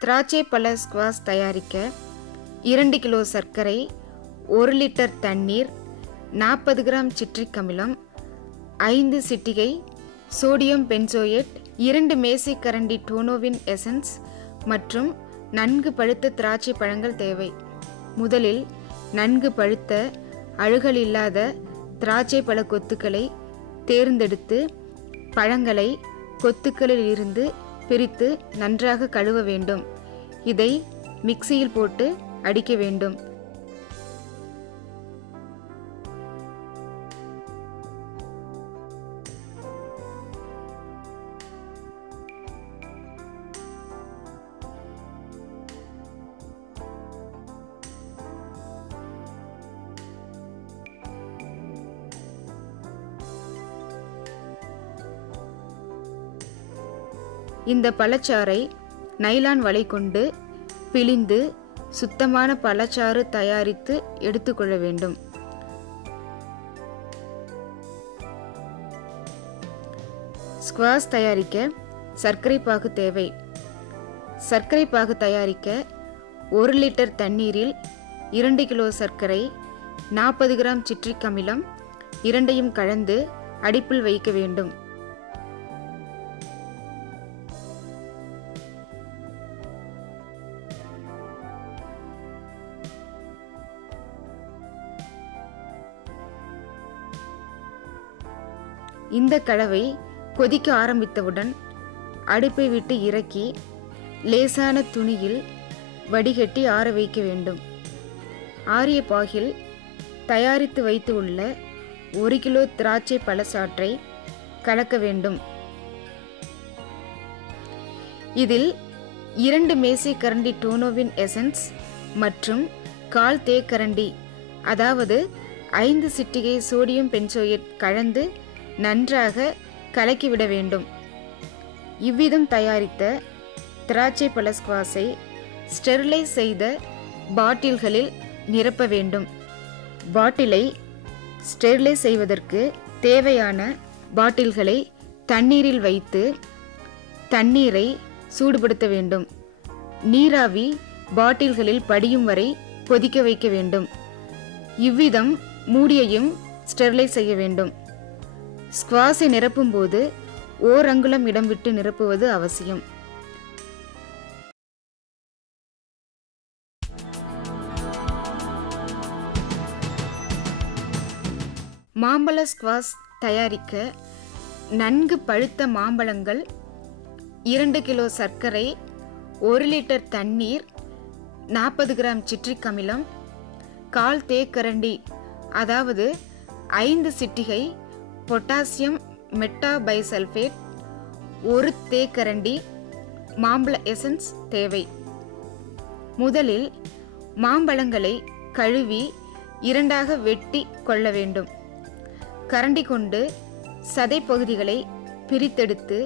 திராட்சை பழ ஸ்குவாஷ் தயாரிக்க இரண்டு கிலோ சர்க்கரை ஒரு லிட்டர் தண்ணீர் நாற்பது கிராம் சிட்ரிக் அமிலம் ஐந்து சிட்டிகை சோடியம் பென்சோயேட் இரண்டு மேசை கரண்டி டோனோவின் எசன்ஸ் மற்றும் நன்கு பழுத்த திராட்சை பழங்கள் தேவை. முதலில் நன்கு பழுத்த அழுகல் இல்லாத திராட்சை பழ கொத்துக்களை தேர்ந்தெடுத்து பழங்களை கொத்துக்களில் இருந்து பிரித்து நன்றாக கழுவ வேண்டும். இதை மிக்சியில் போட்டு அடிக்க வேண்டும். இந்த பழச்சாறை நைலான் வலை கொண்டு பிழிந்து சுத்தமான பழச்சாறு தயாரித்து எடுத்துக்கொள்ள வேண்டும். ஸ்குவாஷ் தயாரிக்க சர்க்கரை பாகு தேவை. சர்க்கரை பாகு தயாரிக்க ஒரு லிட்டர் தண்ணீரில் இரண்டு கிலோ சர்க்கரை நாற்பது கிராம் சிட்ரிக் அமிலம் இரண்டையும் கலந்து அடிப்பில் வைக்க வேண்டும். இந்த கலவை கொதிக்க ஆரம்பித்தவுடன் அடுப்பை விட்டு இறக்கி லேசான துணியில் வடிகட்டி ஆற வைக்க வேண்டும். ஆரிய பாகில் தயாரித்து வைத்து உள்ள ஒரு கிலோ திராட்சை பழச்சாற்றை கலக்க வேண்டும். இதில் இரண்டு மேசை கரண்டி டோனோவின் எசன்ஸ் மற்றும் கால் தேக்கரண்டி அதாவது ஐந்து சிட்டிகை சோடியம் பென்சோயேட் கலந்து நன்றாக கலக்கிவிட வேண்டும். இவ்விதம் தயாரித்த திராட்சை பழ ஸ்குவாஸை செய்த பாட்டில்களில் நிரப்ப வேண்டும். பாட்டிலை ஸ்டெர்லைஸ் செய்வதற்கு தேவையான பாட்டில்களை தண்ணீரில் வைத்து தண்ணீரை சூடுபடுத்த வேண்டும். நீராவி பாட்டில்களில் படியும் வரை கொதிக்க வைக்க வேண்டும். இவ்விதம் மூடியையும் ஸ்டெர்லைஸ் செய்ய வேண்டும். ஸ்குவாஷை நிரப்பும்போது ஓர் அங்குலம் இடம் விட்டு நிரப்புவது அவசியம். மாம்பழ ஸ்குவாஷ் தயாரிக்க நன்கு பழுத்த மாம்பழங்கள் இரண்டு கிலோ சர்க்கரை ஒரு லிட்டர் தண்ணீர் நாற்பது கிராம் சிட்ரிக் அமிலம் கால் தேக்கரண்டி அதாவது ஐந்து சிட்டிகை பொட்டாசியம் மெட்டாபைசல்ஃபேட் ஒரு தேக்கரண்டி மாம்பழ எசன்ஸ் தேவை. முதலில் மாம்பழங்களை கழுவி இரண்டாக வெட்டி கொள்ள வேண்டும். கரண்டி கொண்டு சதை பகுதிகளை பிரித்தெடுத்து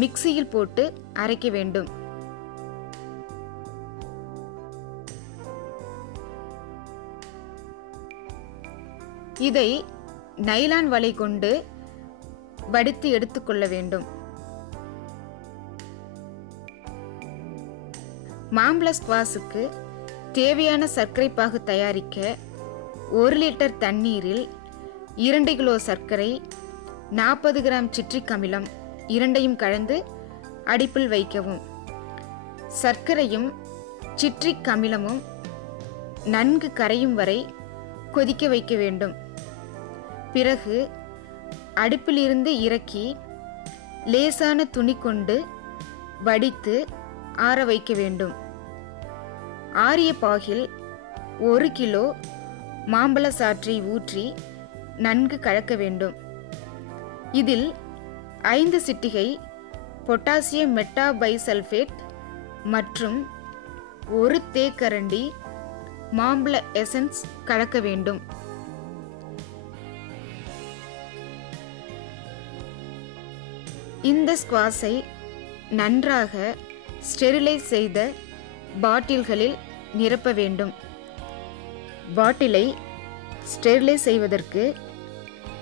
மிக்சியில் போட்டு அரைக்க வேண்டும். இதை நைலான் வலை கொண்டு வடித்து எடுத்துக்கொள்ள வேண்டும். மாம்பழ ஸ்குவாஸுக்கு தேவையான சர்க்கரை பாகு தயாரிக்க ஒரு லிட்டர் தண்ணீரில் இரண்டு கிலோ சர்க்கரை நாற்பது கிராம் சிட்ரிக் அமிலம் இரண்டையும் கலந்து அடிப்பில் வைக்கவும். சர்க்கரையும் சிட்ரிக் அமிலமும் நன்கு கரையும் வரை கொதிக்க வைக்க வேண்டும். பிறகு அடுப்பிலிருந்து இறக்கி லேசான துணி கொண்டு வடித்து ஆற வைக்க வேண்டும். ஆரிய பாகில் ஒரு கிலோ மாம்பழ சாற்றை ஊற்றி நன்கு கலக்க வேண்டும். இதில் ஐந்து சிட்டிகை பொட்டாசியம் மெட்டாபைசல்ஃபேட் மற்றும் ஒரு தேக்கரண்டி மாம்பழ எசன்ஸ் கலக்க வேண்டும். இந்த ஸ்குவாஸை நன்றாக ஸ்டெரிலைஸ் செய்த பாட்டில்களில் நிரப்ப வேண்டும். பாட்டிலை ஸ்டெரிலைஸ் செய்வதற்கு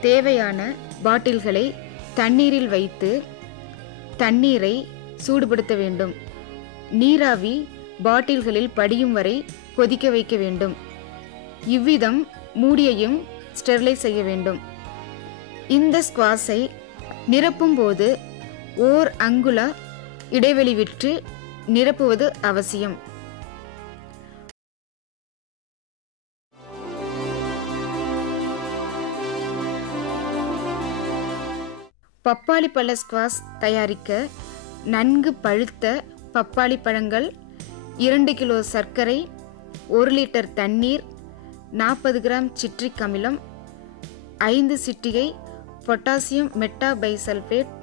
தேவையான பாட்டில்களை தண்ணீரில் வைத்து தண்ணீரை சூடுபடுத்த வேண்டும். நீராவி பாட்டில்களில் படியும் வரை கொதிக்க வைக்க வேண்டும். இவ்விதம் மூடியையும் ஸ்டெர்லைஸ் செய்ய வேண்டும். இந்த ஸ்குவாஸை நிரப்பும்போது ஓர் அங்குல இடைவெளி விட்டு நிரப்புவது அவசியம். பப்பாளி பழ ஸ்குவாஷ் தயாரிக்க நன்கு பழுத்த பப்பாளி பழங்கள் இரண்டு கிலோ சர்க்கரை ஒரு லிட்டர் தண்ணீர் நாற்பது கிராம் சிட்ரிக் அமிலம் ஐந்து சிட்டிகை பொட்டாசியம் மெட்டாபைசல்பேட்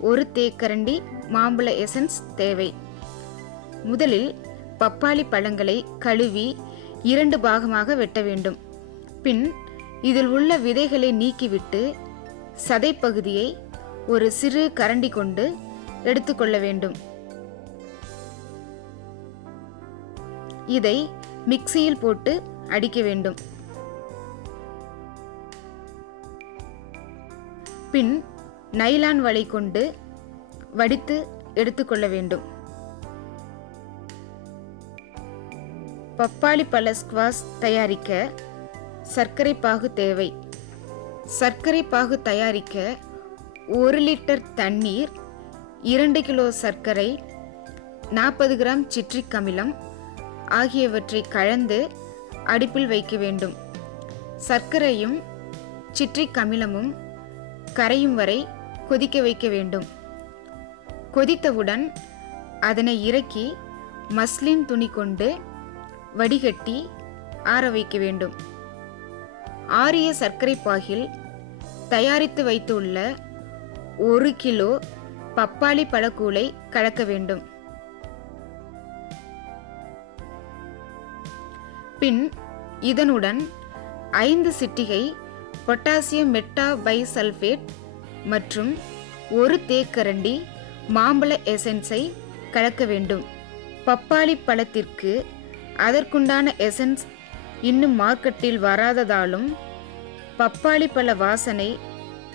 ஒரு தேக்கரண்டி மாம்பழ எசன்ஸ் தேவை. முதலில் பப்பாளி பழங்களை கழுவி இரண்டு பாகமாக வெட்ட வேண்டும். பின் இதில் உள்ள விதைகளை நீக்கிவிட்டு சதைப்பகுதியை ஒரு சிறு கரண்டி கொண்டு எடுத்துக்கொள்ள வேண்டும். இதை மிக்சியில் போட்டு அடிக்க வேண்டும். பின் நைலான் வலை கொண்டு வடித்து எடுத்துக்கொள்ள வேண்டும். பப்பாளி பழ ஸ்குவாஷ் தயாரிக்க சர்க்கரை பாகு தேவை. சர்க்கரை பாகு தயாரிக்க ஒரு லிட்டர் தண்ணீர் இரண்டு கிலோ சர்க்கரை நாற்பது கிராம் சிட்ரிக் அமிலம் ஆகியவற்றை கலந்து அடுப்பில் வைக்க வேண்டும். சர்க்கரையும் சிட்ரிக் அமிலமும் கரையும் வரை கொதிக்க வைக்க வேண்டும். கொதித்தவுடன் அதனை இறக்கி மஸ்லின் துணி கொண்டு வடிகட்டி ஆற வைக்க வேண்டும். ஆரிய சர்க்கரை பாகில் தயாரித்து வைத்துள்ள ஒரு கிலோ பப்பாளி பழக்கூளை கலக்க வேண்டும். பின் இதனுடன் ஐந்து சிட்டிகை பொட்டாசியம் மெட்டாபைசல்பேட் மற்றும் ஒரு தேக்கரண்டி மாம்பழ எசன்ஸை கலக்க வேண்டும். பப்பாளி பழத்திற்கு அதற்குண்டான எசன்ஸ் இன்னும் மார்க்கெட்டில் வராததாலும் பப்பாளி பழ வாசனை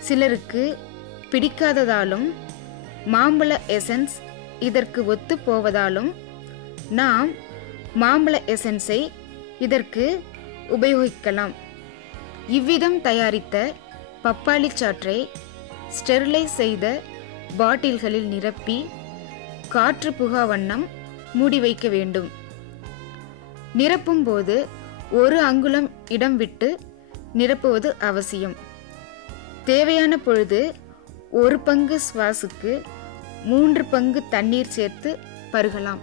சிலருக்கு பிடிக்காததாலும் மாம்பழ எசன்ஸ் இதற்கு ஒத்து போவதாலும் நாம் மாம்பழ எசன்ஸை இதற்கு உபயோகிக்கலாம். இவ்விதம் தயாரித்த பப்பாளி சாற்றை ஸ்டெர்லைஸ் செய்த பாட்டில்களில் நிரப்பி காற்று புகா வண்ணம் மூடி வைக்க வேண்டும். நிரப்பும்போது ஒரு அங்குலம் இடம் விட்டு நிரப்புவது அவசியம். தேவையான பொழுது ஒரு பங்கு சுவாசுக்கு மூன்று பங்கு தண்ணீர் சேர்த்து பருகலாம்.